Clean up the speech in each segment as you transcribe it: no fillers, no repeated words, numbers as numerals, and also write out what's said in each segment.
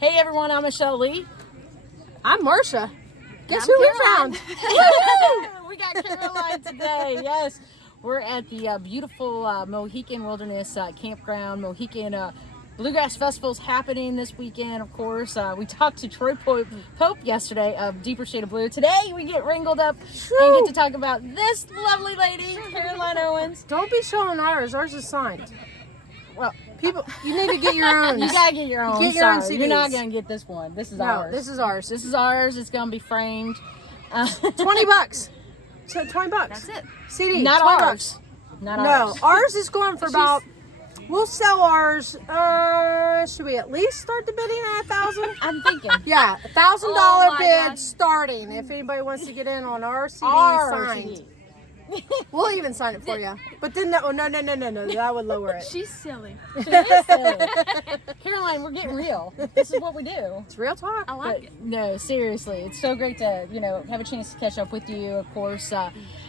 Hey everyone, I'm Michelle Lee. I'm Marsha. Guess who we found? We got Caroline today. Yes, we're at the beautiful Mohican Wilderness Campground. Mohican Bluegrass Festival's happening this weekend, of course. We talked to Troy Pope yesterday of Deeper Shade of Blue. Today we get wrangled up and get to talk about this lovely lady, Caroline Owens. Don't be showing ours. Ours is signed. Well, people, you need to get your own. You gotta get your own. Get your own CDs. You're not gonna get this one. This is ours. This is ours. This is ours. It's gonna be framed. $20. So $20. That's it. CD. Not $20. ours. Not No, ours. ours is going for about. We'll sell ours. Should we at least start the bidding at $1,000? I'm thinking. Yeah, $1,000 Oh my bid gosh. starting. If anybody wants to get in on our CD Our signed, CD. we'll even sign it for you. But then no, that would lower it. She's silly. She is silly. Caroline, we're getting real. This is what we do. It's real talk. I like it. No, seriously, it's so great to have a chance to catch up with you. Of course,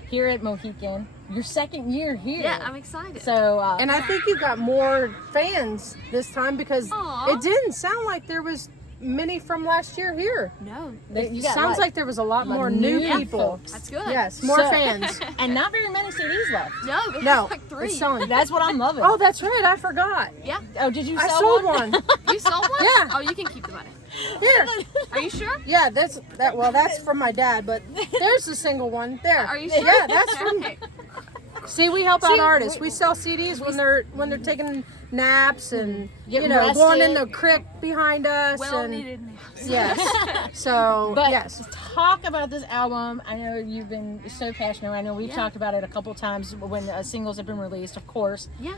here at Mohican, your second year here. Yeah, I'm excited. So, And I think you got more fans this time because Aw. it didn't sound like there was many from last year here. no, It you got sounds like there was a lot more new people. folks. that's good. Yes, more So- fans. and not very many CDs left. No, we No, have like 3. it's selling. That's what I'm loving. Oh, that's right. I forgot. Yeah. Oh, did you I sell sold one. You sold one? Yeah. Oh, you can keep the money. Here. Are you sure? Yeah, that's from my dad, but there's the single one. There. Are you sure? Yeah, that's from. Okay. See, we help out artists. We sell CDs when they're taking naps and Getting going in rested. the creek behind us. Well and needed naps. yes. So But yes. talk about this album. I know you've been so passionate. I know we've Yeah. talked about it a couple times when singles have been released, of course. Yeah.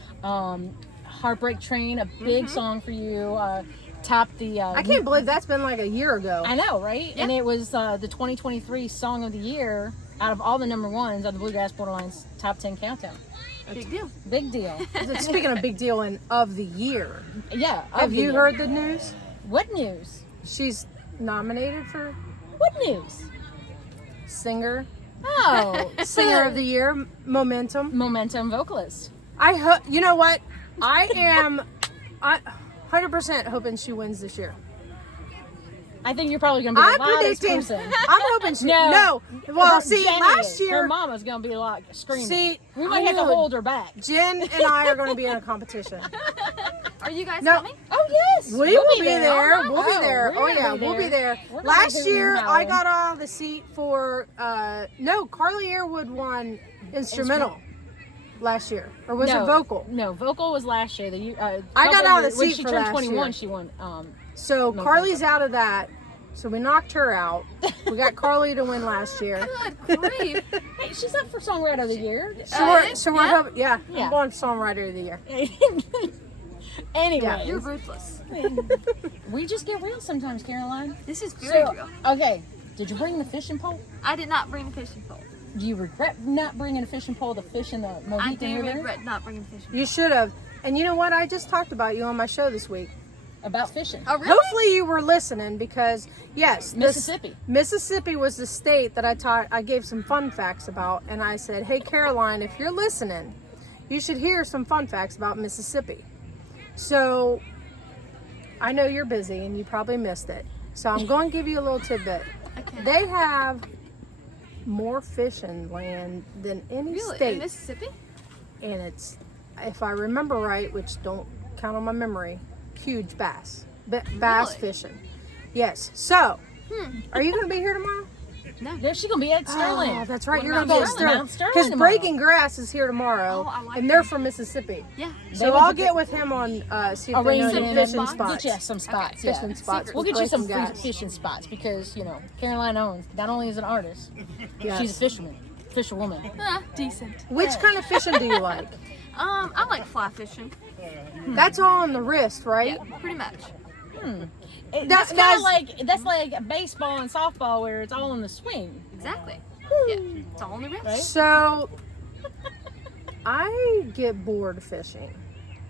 Heartbreak Train, a big song for you. Topped the. I can't believe that's been like a year ago. I know, right? Yeah. And it was the 2023 Song of the Year out of all the number ones on the Bluegrass Borderline's top 10 countdown. Big deal. Big deal. Speaking of big deal and of the year, Yeah. have you heard the news? What news? She's nominated for What news? singer Oh, of the year, Momentum. Momentum vocalist. You know what? I am 100% hoping she wins this year. I think you're probably going to be the I'm loudest predicting. person. I'm hoping she. No. No. Well, Her- see, Jenny last is. year, her mama's gonna be like screaming. See, we I might have to know. hold her back. Jen and I are going to be in a competition. Are you guys No. coming? Oh yes, We will be there. All right. We'll be there. we're Oh gonna yeah, be we'll be there. We're gonna Last be year, hooting and I hollering. got on the seat for Carly Earwood won instrumental last year, or was it vocal? No, vocal was last year. I got out of the when seat she for turned last 21. year. She won. So No Carly's out of that. So we knocked her out. We got Carly to win last year. Good grief. Hey, she's up for Songwriter of the Year. So we're yeah? hoping, yeah, Yeah. I'm going songwriter of the year. Anyway, You're ruthless. we just get real sometimes, Caroline. This is very So, real. okay, did you bring the fishing pole? I did not bring the fishing pole. Do you regret not bringing a fishing pole to fish in the I Mohican do River? regret not bringing the fishing pole. You should have. And you know what? I just talked about you on my show this week. About fishing. Oh, really? Hopefully you were listening because yes, Mississippi was the state that I gave some fun facts about, and I said, "Hey Caroline, if you're listening, you should hear some fun facts about Mississippi." So I know you're busy and you probably missed it. So I'm going to give you a little tidbit. Okay. They have more fishing land than any Really? state, In Mississippi? and it's, if I remember right, which don't count on my memory, huge bass Really? fishing. Yes. So, are you going to be here tomorrow? No. There she's gonna be at Sterling. Oh, that's right. What You're about going to be at Sterling? Mount Sterling. Sterling Because tomorrow. Breaking Grass is here tomorrow, Oh, I like and they're them. from Mississippi. Yeah. So went I'll to get with him on see if they Arrange know some any good fishing spots? spots. Get you some spots. Okay. Yeah. Fishing spots. We'll with get you some Breaking free Grass. fishing spots because Caroline Owens not only is an artist, Yes. she's a fisherwoman. Decent. Which kind of fishing do you like? I like fly fishing. That's all on the wrist, right? Yeah, pretty much. That's kind guys- of like baseball and softball where it's all in the swing. Exactly. Yeah. It's all on the wrist. Right? So I get bored fishing.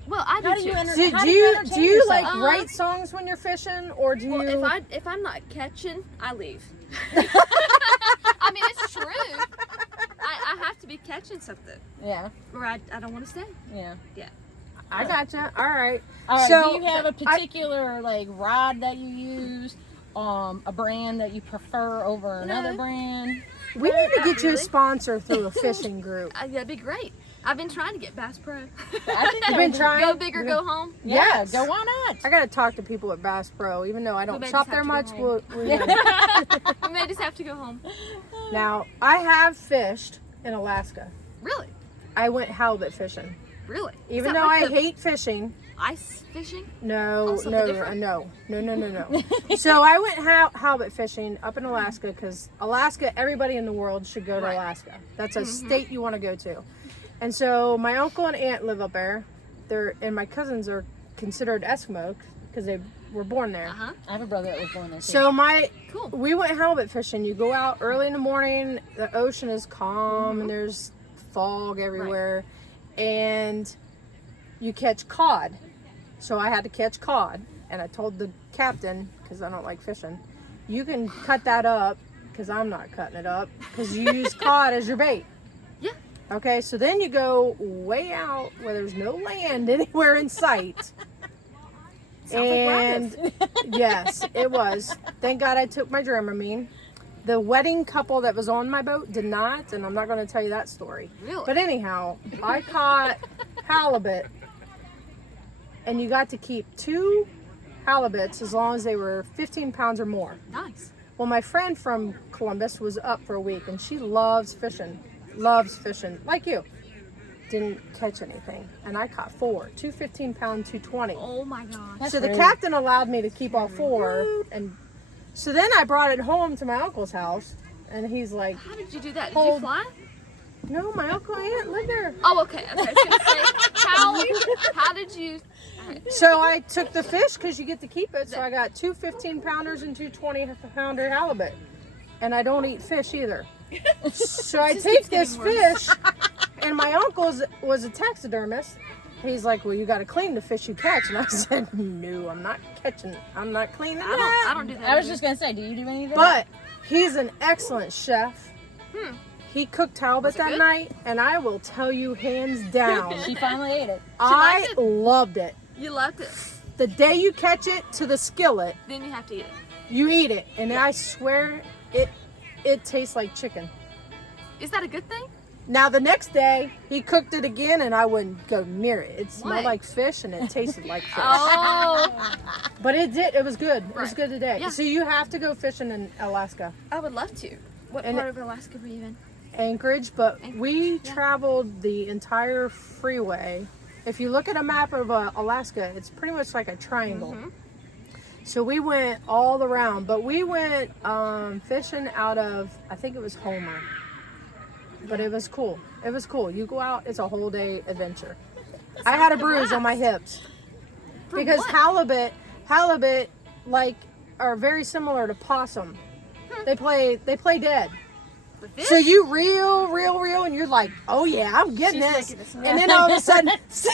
Well, I How do do you too. enter- Do How you entertain do you yourself? like write songs when you're fishing, or do you? Well, if I'm not catching, I leave. I mean, it's true. I have to be catching something, Yeah, or I don't want to stay. yeah. Yeah. I gotcha. All right. All right. So do you have a particular like rod that you use? A brand that you prefer over another brand? we need to Not get you a really. sponsor through a fishing group. That'd be great. I've been trying to get Bass Pro. I think You've been trying. Go big or go home. Yeah, Yes. go why not? I gotta talk to people at Bass Pro, even though I don't may shop just there have much. to go We We may just have to go home. now, I have fished in Alaska. Really? I went halibut fishing. Really? Even Is that though like I the hate fishing, ice fishing. no. Also different? No. So I went halibut fishing up in Alaska because Alaska, everybody in the world should go to Right. Alaska. That's a state you want to go to. And so my uncle and aunt live up there. And my cousins are considered Eskimo because they were born there. Uh-huh. I have a brother that was born there too. So Cool. we went halibut fishing. You go out early in the morning. The ocean is calm and there's fog everywhere, and you catch cod. So I had to catch cod, and I told the captain, because I don't like fishing, you can cut that up because I'm not cutting it up because you use cod as your bait. Yeah. Okay, so then you go way out where there's no land anywhere in sight. Sounds like And yes, it was. Thank God I took my Dramamine. The wedding couple that was on my boat did not, and I'm not going to tell you that story. Really? But anyhow, I caught halibut, and you got to keep 2 halibuts as long as they were 15 pounds or more. Nice. Well, my friend from Columbus was up for a week, and she loves fishing, like you. Didn't catch anything, and I caught 4, 2 15-pound, 2 20. Oh my gosh. So the rude. captain allowed me to keep all 4, and so then I brought it home to my uncle's house, and he's like, How did you do that? Did Hold- you fly? "No, my uncle and aunt live there." Oh, okay. Okay. I was gonna say, how did you? Alright. So I took the fish because you get to keep it. So I got 2 15-pounders and 2 20-pounder halibut, and I don't eat fish either. So I Just take keeps this getting worse. fish, and my uncle's was a taxidermist. He's like, "Well, you got to clean the fish you catch," and I said, "No, I'm not catching. I'm not cleaning that." I don't do that. I was either. just gonna say, do you do any of that? But he's an excellent chef. He cooked halibut it that good? night, and I will tell you hands down, she finally ate it. I liked it? loved it. You loved it. The day you catch it to the skillet, Then you have to eat it. you eat it, and I swear it tastes like chicken. Is that a good thing? Now the next day he cooked it again, and I wouldn't go near it. It smelled Why? like fish, and it tasted like fish. Oh, But it did. It was good. It was Right. good today. Yeah. So you have to go fishing in Alaska, I would love to. What And part of Alaska were you in? Anchorage. But we yeah. traveled the entire freeway. If you look at a map of Alaska, it's pretty much like a triangle. So we went all around, but we went fishing out of, I think it was Homer. But it was cool. It was cool. You go out, it's a whole day adventure. I had a bruise on my hips because what? halibut like are very similar to possum. They play dead. The fish? So you reel, and you're like, "Oh yeah, I'm getting She's this." making this And then all of a sudden, sing,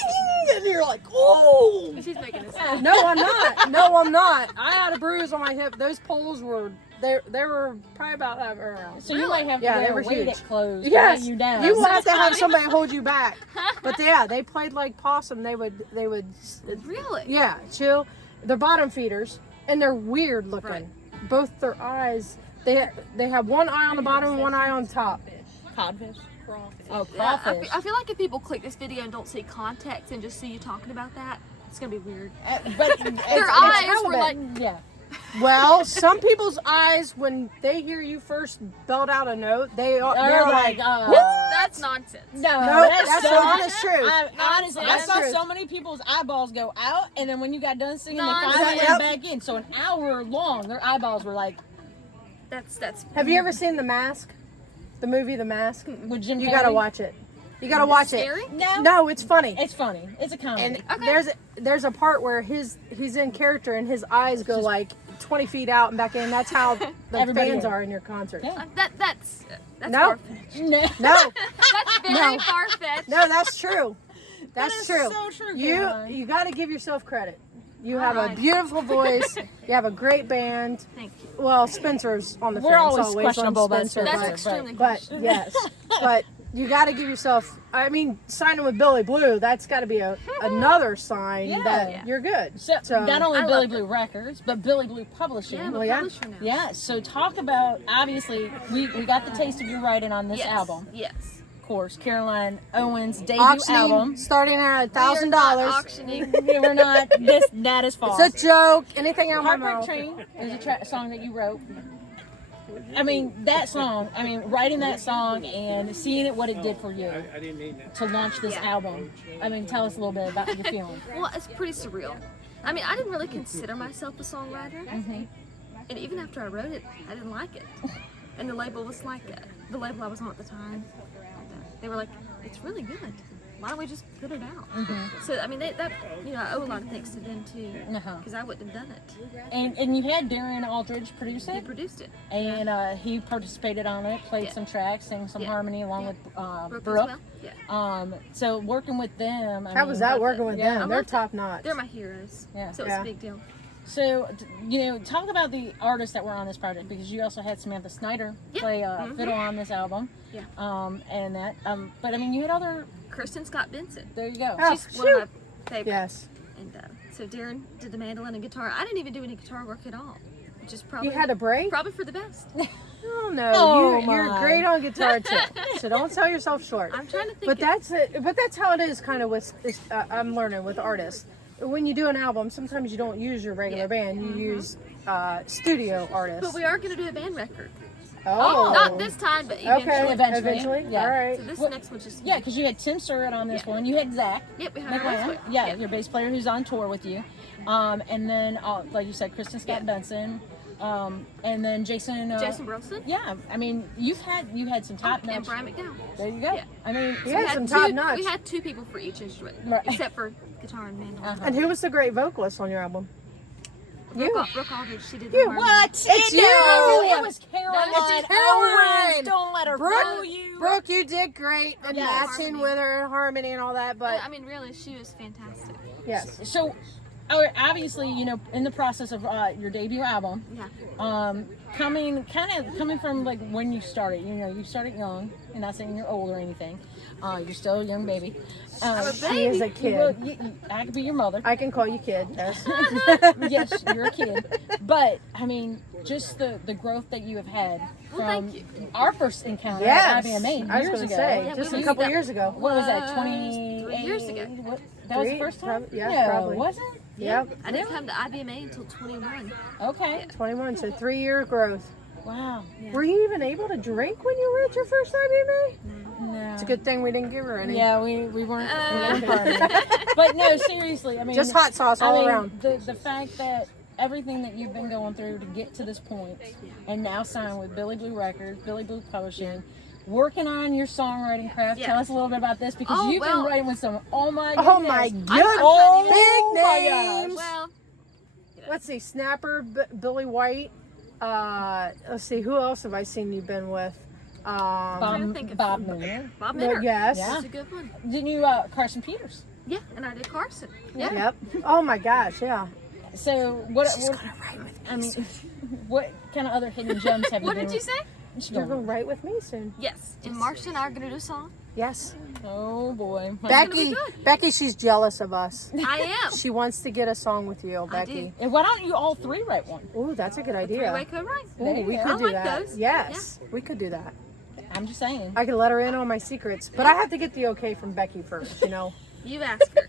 and you're like, "Oh." She's making this. No, I'm not. No, I'm not. I had a bruise on my hip. Those poles were they were probably about that around. So you might have to Yeah, they wear were weighted huge. clothes to Yes, weigh you down. you will have to have somebody hold you back. But yeah, they played like possum. They would Really? yeah, chill. They're bottom feeders, and they're weird looking. Right. Both their eyes, they have one eye on the bottom and one eye on top. Codfish. Oh, Yeah, crawfish. I feel like if people click this video and don't see context and just see you talking about that, it's gonna be weird. But Their eyes were halibut. like, yeah. Well, some people's eyes, when they hear you first belt out a note, they're They're like, that's nonsense. No, Nope, that's so the honest truth. Honestly, I That's saw truth. so many people's eyeballs go out, and then when you got done singing, they Nonsense. finally Yep. went back in. So an hour long, their eyeballs were like, That's. Have you ever seen The Mask? The movie The Mask? with Jim You Carrey. gotta watch it. You gotta watch scary? it. No, No, it's funny. it's funny. It's a comedy. And there's a part where he's in character and his eyes go like 20 feet out and back in. That's how the Everybody fans is. are in your concert. Yeah. That's No. far-fetched. No. No, That's very No. far-fetched. no, that's true. That's is true. so true, You Caroline. got to give yourself credit. You have a Alright. beautiful voice. You have a great band. Thank you. Well, Spencer's on the We're fence always on questionable about Spencer, That's Right. extremely but harsh. yes, but you got to give yourself. I mean, signing with Billy Blue. That's got to be another sign that you're good. So not only Billy Blue Records, but Billy Blue Publishing. Yeah, I'm a publisher now. Yeah. So talk about, obviously, we got the taste of your writing on this album. Yes. Of course, Caroline Owens' debut Auctioning, album. starting at $1,000. Auctioning. We're not. That is false. It's a joke. Anything out my Heartbreak mouth. Train is a song that you wrote. I mean, that song, writing that song and seeing it, what it did for you to launch this album. I mean, tell us a little bit about your feeling. Well, it's pretty surreal. I mean, I didn't really consider myself a songwriter. Mm-hmm. And even after I wrote it, I didn't like it. And the label was like, the label I was on at the time, they were like, it's really good. Why don't we just put it out? Mm-hmm. So, I mean, I owe a lot of thanks to them too, because I wouldn't have done it. And you had Darren Aldridge produce He it, produced it. and he participated on it, played some tracks, sang some harmony along with Brooke. As well. So working with them, How was that working with them? They're top notch. They're my heroes. Yeah. So it's a big deal. So, talk about the artists that were on this project, because you also had Samantha Snyder play fiddle on this album. Yeah. And that. But I mean, you had other. Kristen Scott Benson. There you go. Oh, She's one of my favorites. Yes. And so Darren did the mandolin and guitar. I didn't even do any guitar work at all, which is probably You had a break? probably for the best. Oh no, Oh, you're my. great on guitar too. So don't sell yourself short. I'm trying to think. But that's it. But that's how it is, kind of with. I'm learning with artists. When you do an album, sometimes you don't use your regular band. You use studio artists. But we are going to do a band record. Oh, Not this time, but eventually. Okay, eventually. Yeah. All right. So this next one's just Yeah, because you had Tim Surratt on this one. You had Zach. Yep, we have McMahon. our bass Yeah, player. your bass player who's on tour with you. And then, like you said, Kristen Scott Benson. And then Jason. Jason Burleson. Yeah, I mean, you had some top And notch. Brian McDowell. There you go. Yeah. I mean, You had some top notch. We had two people for each instrument, Right. except for guitar and mandolin. And who was the great vocalist on your album? You. Brooke Aldridge, she did the You. harmony. What? It's you! It was Caroline It's Owens. Caroline. Don't let her fool you. Brooke, you did great and Yeah. matching Harmony. with her and harmony and all that. But I mean, really, she was fantastic. yes, So, obviously, in the process of your debut album, Yeah. coming from like when you started, you started young, and not saying you're old or anything. You're still a young baby. I'm a she baby. is a Well, kid. I could be your mother. I can call you kid. Yes. Yes, you're a kid. But I mean, just the growth that you have had Well, from thank you. our first encounter Yes. at IBMA I was years going to ago. say, Yeah, just we a couple was- years ago. What was that? Was 20 3 years ago. What? That was the Three? first time. Yeah, No, probably. was it? Yep. I didn't come to IBMA until 21. Okay. 21, so 3-year growth. Wow. Yeah. Were you even able to drink when you were at your first IBMA? No. It's a good thing we didn't give her any. Yeah, we weren't. But no, seriously. I mean, Just hot sauce all around. The fact that everything that you've been going through to get to this point, and now signed with Billy Blue Records, Billy Blue Publishing, working on your songwriting craft. Yeah. Tell us a little bit about this, because Oh, you've well- been writing with some. Oh my Oh goodness. my I'm goodness. not even- Big my gosh. names. Well, Let's see, Snapper, Billy White. Let's see, who else have I seen you've been with? trying to think of- Bob Miller. Bob No, Minner. yes. Yeah. That's a good one. Didn't you Carson Peters? Yeah, and I did Carson. Yeah. Yep. Oh my gosh, yeah. So what? She's what gonna write with me. I mean, what kind of other hidden gems have you What been? did you say? You're gonna write with me soon. Yes. And Marsha and I are going to do a song. Yes. Oh boy. Becky, good. Becky, she's jealous of us. I am. She wants to get a song with you, I Becky. And why don't you all three write one? Ooh, that's a good idea. Three-way co-write. Ooh, we Yeah. could I do like that. those. Yes, we could do that. I'm just saying. I could let her in on my secrets, but I have to get the okay from Becky first, you know. You ask her.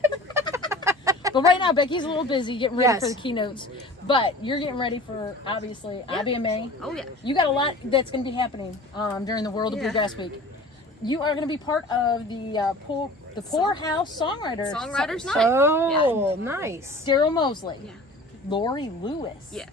But right now, Becky's a little busy getting ready Yes. for the keynotes. But you're getting ready for, obviously, IBMA. Oh, yeah. You got a lot that's going to be happening during the World of Yeah. Bluegrass Week. You are going to be part of the Poorhouse Songwriters. Songwriters Night. Oh, nice. Daryl Mosley. Yeah. Lori Lewis. Yeah.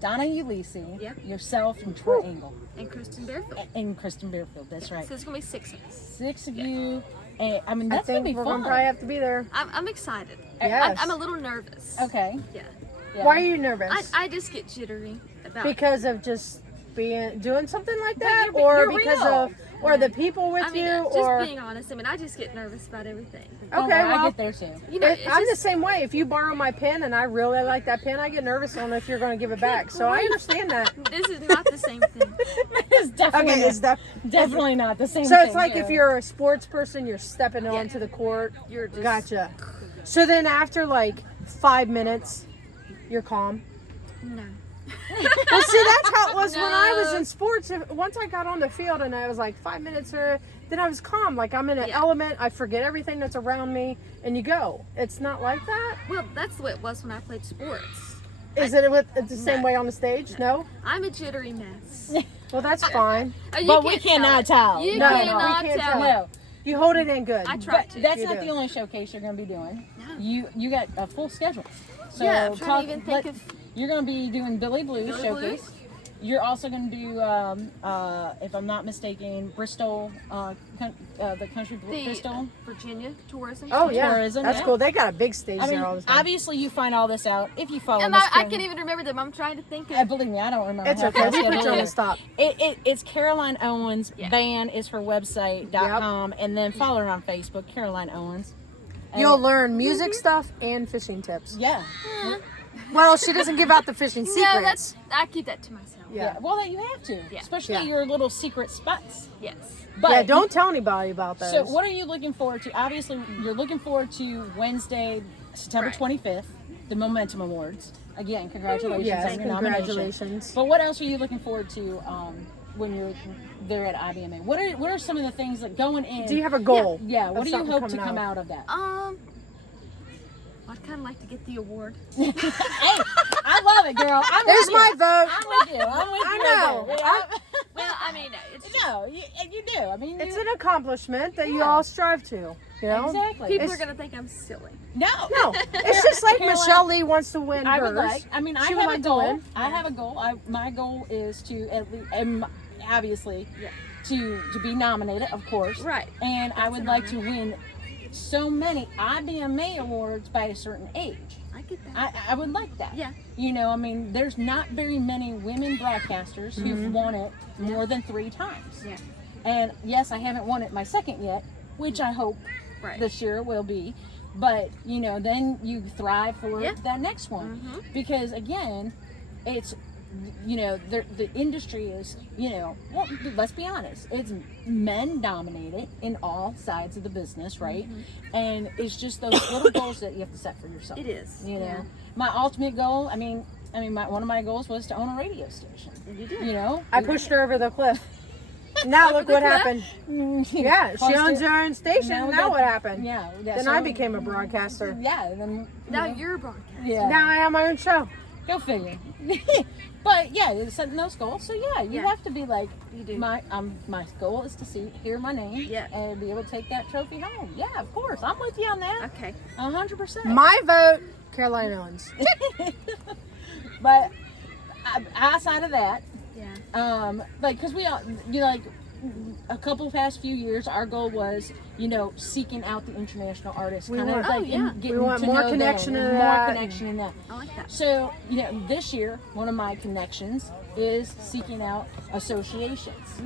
Donna Ulisi. Yeah. Yourself and Troy Engel. And Kristen Bearfield. And Kristen Bearfield. That's right. So there's going to be 6 of us. 6 of you. And, I mean, I that's going think to be we're fun. gonna probably have to be there. I'm excited. Yes. I'm a little nervous. Okay. Yeah. Yeah. Why are you nervous? I just get jittery about Because of just doing something like that, or you're because real. of the people with I mean, you, just or being honest. I mean, I just get nervous about everything. okay, I well, get there too. You know, it's I'm the just, same way. If you borrow my pen and I really like that pen, I get nervous on if you're going to give it back. So I understand that. this is not the same thing. It's definitely Okay, it's definitely not the same so thing. it's like if yeah. you're a sports person, you're stepping onto the court. You're just Gotcha. So then after like 5 minutes, you're calm. No. Well, see, that's how it was when I was No. in sports. Once I got on the field and I was like 5 minutes, then I was calm. Like I'm in an Yeah. element. I forget everything that's around me, and you go. It's not like that. Well, that's the way it was when I played sports. Is it the same way on the stage? No. I'm a jittery mess. Well, that's fine. Oh, you But we can't cannot it. tell. You No, cannot we can't tell. tell. it. No, You hold it in good. I try but to. that's You not do. the only showcase you're going to be doing. No. You got a full schedule. So Yeah, I'm trying to even think of- You're going to be doing Billy Blues Billy showcase. Blues? You're also going to do, if I'm not mistaken, Bristol, the country Bristol. Virginia tourism. Oh yeah, tourism, that's yeah. cool. They got a big stage I mean, there all the time. obviously you find all this out if you follow And Miss I Kim. can't even remember them. I'm trying to think of. Believe me, I don't remember. It's half okay. my We put schedule you on the either. stop. It's Caroline Owens. Yeah. Van is her website.com, and then follow her on Facebook, Caroline Owens. And- You'll learn music stuff and fishing tips. Yeah. Well, she doesn't give out the fishing secrets. No, that's I keep that to myself. Yeah. Well, then you have to, Yeah. especially Yeah. your little secret spots. Yes. But Yeah, don't tell anybody about those. So, what are you looking forward to? Obviously, you're looking forward to Wednesday, September Right. 25th, the Momentum Awards. Again, congratulations Yes, on your nomination. congratulations. But what else are you looking forward to when you're there at IBMA? What are some of the things that going in? Do you have a goal? Yeah. What of do you something hope to coming come out of that? I'd kind of like to get the award. Hey, I love it, girl. I'm There's with my you. vote. I'm with you. I'm with you. I right know. there. Yeah. Well, I mean, it's No, you do. I mean, It's you, an accomplishment that you Yeah. all strive to. You know? exactly. people It's- are gonna think I'm silly. No, No, it's just like Caroline, Michelle Lee wants to win I hers. would like. I mean, I She would have a like to goal. win. I have a goal. My goal is to at least, obviously, Yeah. to be nominated, of course. Right. And I would an like honor. to win so many IBMA awards by a certain age. I get that. I would like that. Yeah. You know, I mean, there's not very many women broadcasters who've won it more than 3 times. Yeah. And yes, I haven't won it my second yet, which I hope Right. this year will be. But, you know, then you thrive for Yeah. that next one. Mhm. Because, again, it's, you know, the industry is, you know, well, let's be honest, it's men dominated in all sides of the business, right? And it's just those little goals that you have to set for yourself. It is. You know, Yeah. my ultimate goal, I mean, one of my goals was to own a radio station. And you did. You know, I pushed her over the cliff. Now look what happened. Yeah, she Posted- owns her own station. Now we Now got- what happened? Yeah. Then I became a broadcaster. Yeah. Then Now you know, you're a broadcaster. yeah. Now I have my own show. Go figure. But yeah, it's setting those goals. So yeah, you Yeah. have to be like, You do. my goal is to hear my name, Yeah. and be able to take that trophy home. Yeah, of course, I'm with you on that. Okay. 100%. My vote, Caroline Owens. But outside of that, Yeah. like, cause we all, you know, like a couple past few years, our goal was, you know, seeking out the international artists, We kind of want- like Oh, yeah. getting We want to more know connection them, in and that. more connection in that. I like that. So, you know, this year, one of my connections is seeking out associations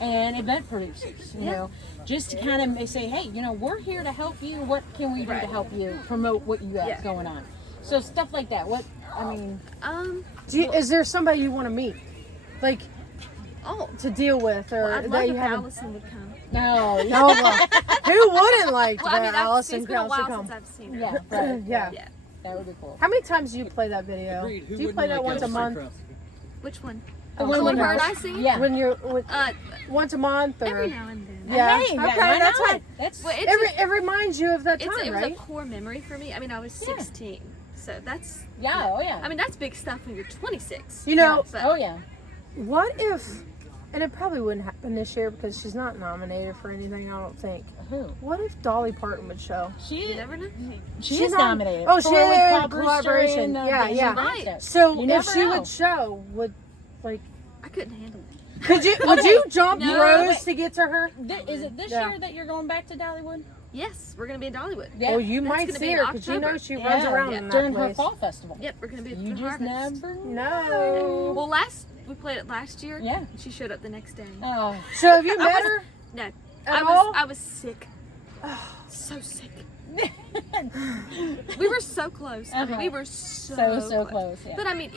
and event producers, you Yeah. know, just to kind of say, hey, you know, we're here to help you. What can we do to help you promote what you have Yeah. going on? So stuff like that. I mean, Is there somebody you want to meet? Like, Oh. to deal with, or Well, I'd that love you if haven't? Allison would come. no, No, well, who wouldn't like Well, I mean, that Allison it's been a Krause to while come? since I've seen her. yeah, right, Yeah. Yeah. that would be cool. How many times do you play that video? Agreed. Who Do you wouldn't play that like once a Allison month? Krause? Which one? The one one with her and us. I sing? Yeah. When you're Uh, once a month, or every now and then. yeah, Hey, okay, why that's not? right. That's Well, It reminds you of that it time, was right? a core memory for me. I mean, I was 16, so that's yeah, oh yeah. I mean, that's big stuff when you're 26. You know, But oh yeah. what if? And it probably wouldn't happen this year because she's not nominated for anything. I don't think. Who? What if Dolly Parton would show? She you never know. She She's is nom- nominated. Oh, for she with is Paul Brewster collaboration. and, Yeah, Daisy yeah. Right. Ronstadt. So You if never she know. would show, like, I couldn't handle it. could you? Would you jump No, rows wait. to get to her? Is it this Yeah. year that you're going back to Dollywood? Yes, we're gonna be in Dollywood. Yeah. Well, you That's might gonna see be in her because you know October. she runs around in that during her place. fall festival. Yep, we're gonna be at You the just Harvest. never No. Well, we played it last year. Yeah. And she showed up the next day. Oh. So have you met her? No. all? I was sick. So sick. We were so close. I mean, we were so close. Yeah. But I mean,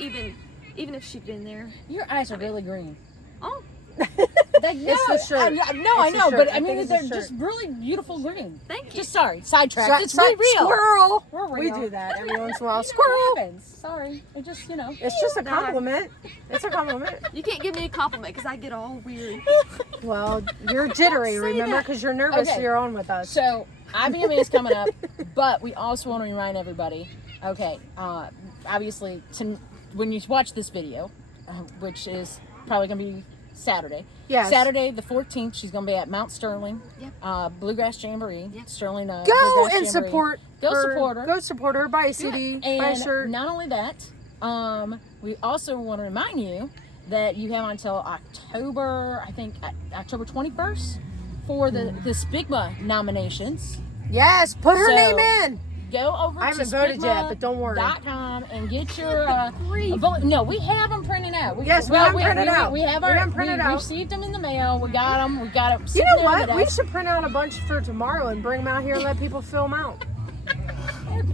even if she'd been there. Your eyes are really green. Oh. It's the shirt. I know, shirt. but I I mean, think they're it's the just really beautiful green. Thank you. Just sorry, sidetracked. It's really real. Squirrel. We're We real. do that every once in a while. It Squirrel. happens. Sorry, it just It's just a compliment. It's a compliment. You can't give me a compliment because I get all weird. Well, you're jittery, remember? Because you're nervous Okay. you're on with us. So IBMA is coming up, but we also want to remind everybody. Okay, obviously, when you watch this video, which is probably going to be Saturday. Yes. Saturday the 14th, she's going to be at Mount Sterling, Yep. Bluegrass Jamboree. Yep. Sterling. Go Bluegrass and Jamboree. support Go her. support her. Go support her. Buy a CD, buy a And shirt. not only that, we also want to remind you that you have until October, I think October 21st, for the Spigma nominations. Yes, put her So- name in. Go over I to haven't voted yet, but don't worry. .com and get your vote. No, we have them printed out. Yes, we have them printed out. We have We have them printed out. received them in the mail. We got them. We got it. You know what? We should print out a bunch for tomorrow and bring them out here and let people fill them out.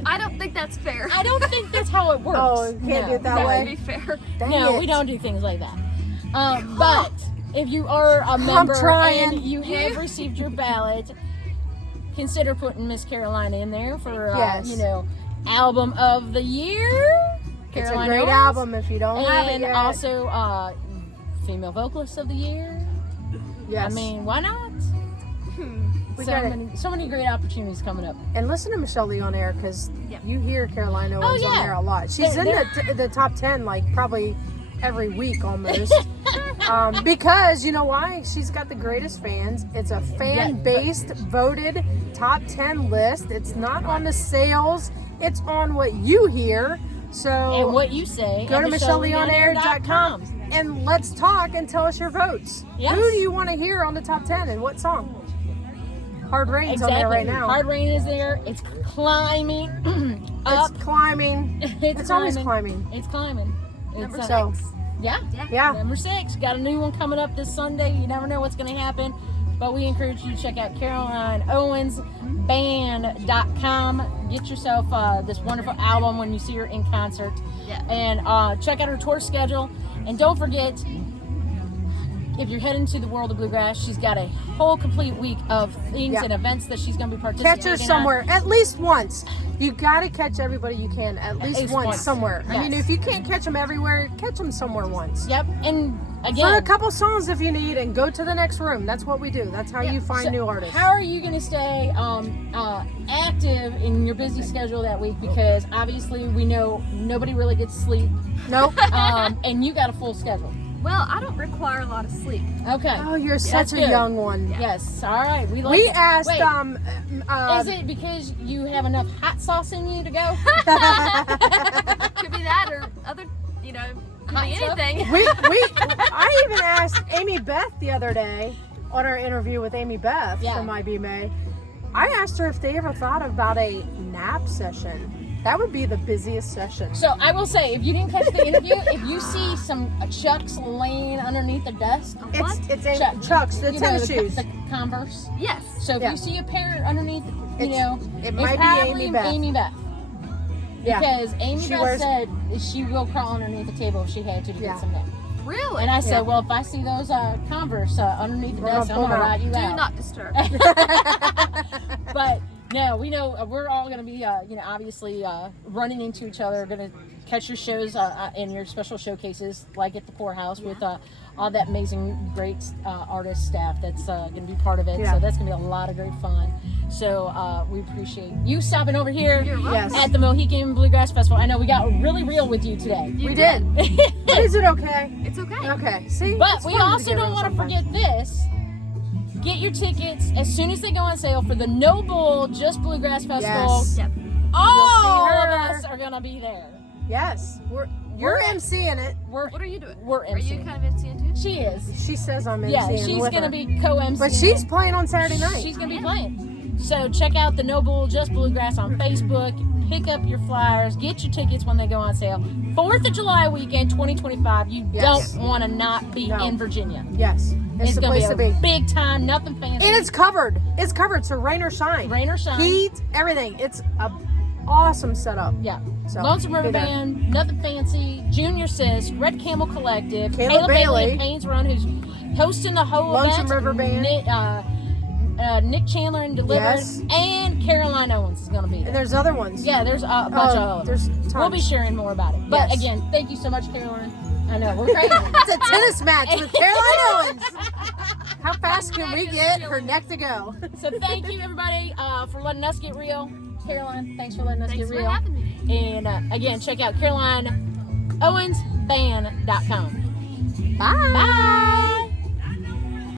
I don't think that's fair. I don't think that's how it works. Oh, you can't do it that That way? would be fair. Dang No, it. we don't do things like that. But if you are a member trying. and you have received your ballot, consider putting Miss Caroline in there for Yes. album of the year. It's a Caroline great Owens. album if you don't have it And yet. also female vocalist of the year. Yes. I mean, why not? We got it. So many great opportunities coming up. And listen to Michelle Lee on air because Yep. you hear Caroline Owens on yeah. there a lot. She's in the top 10 like probably every week almost. Because you know why? She's got the greatest fans. It's a fan-based voted top 10 list. It's not on the sales. It's on what you hear. So And what you say. go at to MichelleLeonair.com MichelleLeonair.com. and let's talk and tell us your votes. Yes. Who do you want to hear on the top 10 and what song? Hard Rain's on there right now. Hard Rain is there. It's climbing up. It's climbing. It's always climbing. It's climbing. Number It's, So, yeah. yeah. Number 6. Got a new one coming up this Sunday. You never know what's going to happen. But we encourage you to check out CarolineOwensBand.com. Get yourself this wonderful album when you see her in concert. Yeah. And check out her tour schedule. And don't forget, if you're heading to the World of Bluegrass, she's got a whole complete week of things Yeah. and events that she's going to be participating Catch her in. somewhere at least once. You got to catch everybody you can at least once somewhere. I mean, Yes. if you can't catch them everywhere, catch them somewhere once. Yep. And For a again, couple songs if you need, and go to the next room. That's what we do. That's how you find so new artists. how are you going to stay active in your busy schedule that week? Because obviously we know nobody really gets sleep, Nope. and you got a full schedule. Well, I don't require a lot of sleep. Okay. Oh, you're such That's a good. young one. Yes. All right. We We like. asked, Wait, is is it because you have enough hot sauce in you to go? Could be that or other, could Hot be stuff? anything. I even asked Amy Beth the other day on our interview with Amy Beth Yeah. from IBMA. I asked her if they ever thought about a nap session. That would be the busiest session. So I will say, if you didn't catch the interview, if you see some Chucks laying underneath the desk, It's Chucks, the you know, tennis shoes. the Converse. Yes. So if Yeah. you see a pair underneath, It it's might be probably Amy Beth. Amy Beth. Yeah. Because Amy She Beth wears- said she will crawl underneath the table if she had to Yeah. get some nap. Really? And I said, Yeah. well, if I see those Converse underneath the We're gonna desk, I'm pull going to 'em out. ride you Do out. not disturb. But no, we know we're all going to be, obviously running into each other. Going to catch your shows in your special showcases, like at the Poorhouse, with all that amazing, great artist staff that's going to be part of it. Yeah. So that's going to be a lot of great fun. So we appreciate you stopping over here You're welcome. Yes. at the Mohican Bluegrass Festival. I know we got really real with you today. We did. But is it okay? It's okay. Okay. See? But It's we fun to also get don't on want to sometimes. forget this. Get your tickets as soon as they go on sale for the No Bull Just Bluegrass Festival. Yes. Yep. All You'll see of her. us are gonna be there. Yes. You're MCing it. What are you doing? We're Are you MCing. kind of MCing too? She is. She says I'm MCing Yeah, she's with gonna her. be co-MC. But she's playing on Saturday night. She's gonna be playing. So check out the No Bull Just Bluegrass on Facebook pick up your flyers, get your tickets when they go on sale. 4th of July weekend, 2025. You don't want to not be in Virginia. Yes. It's the gonna place to be. Big time, nothing fancy. And it's covered. It's covered, so rain or shine. Rain or shine. Heat, everything. It's a awesome setup. Yeah. So, Lonesome River Band, nothing fancy. Junior Sis, Red Camel Collective, Caleb Bailey and Payne's Run, who's hosting the whole Lonesome event. River Band. Nick Chandler and Deliverance, and Caroline Owens is going to be there. And there's other ones. Yeah, there's a bunch of there's them. tons. We'll be sharing more about it. But again, thank you so much, Caroline. I know, we're crazy. It's a tennis match with Caroline Owens. How fast can we get her neck to go? So thank you, everybody, for letting us get real. Caroline, thanks for letting us get real. Thanks for having me. And again, check out CarolineOwensBand.com. Bye. Bye.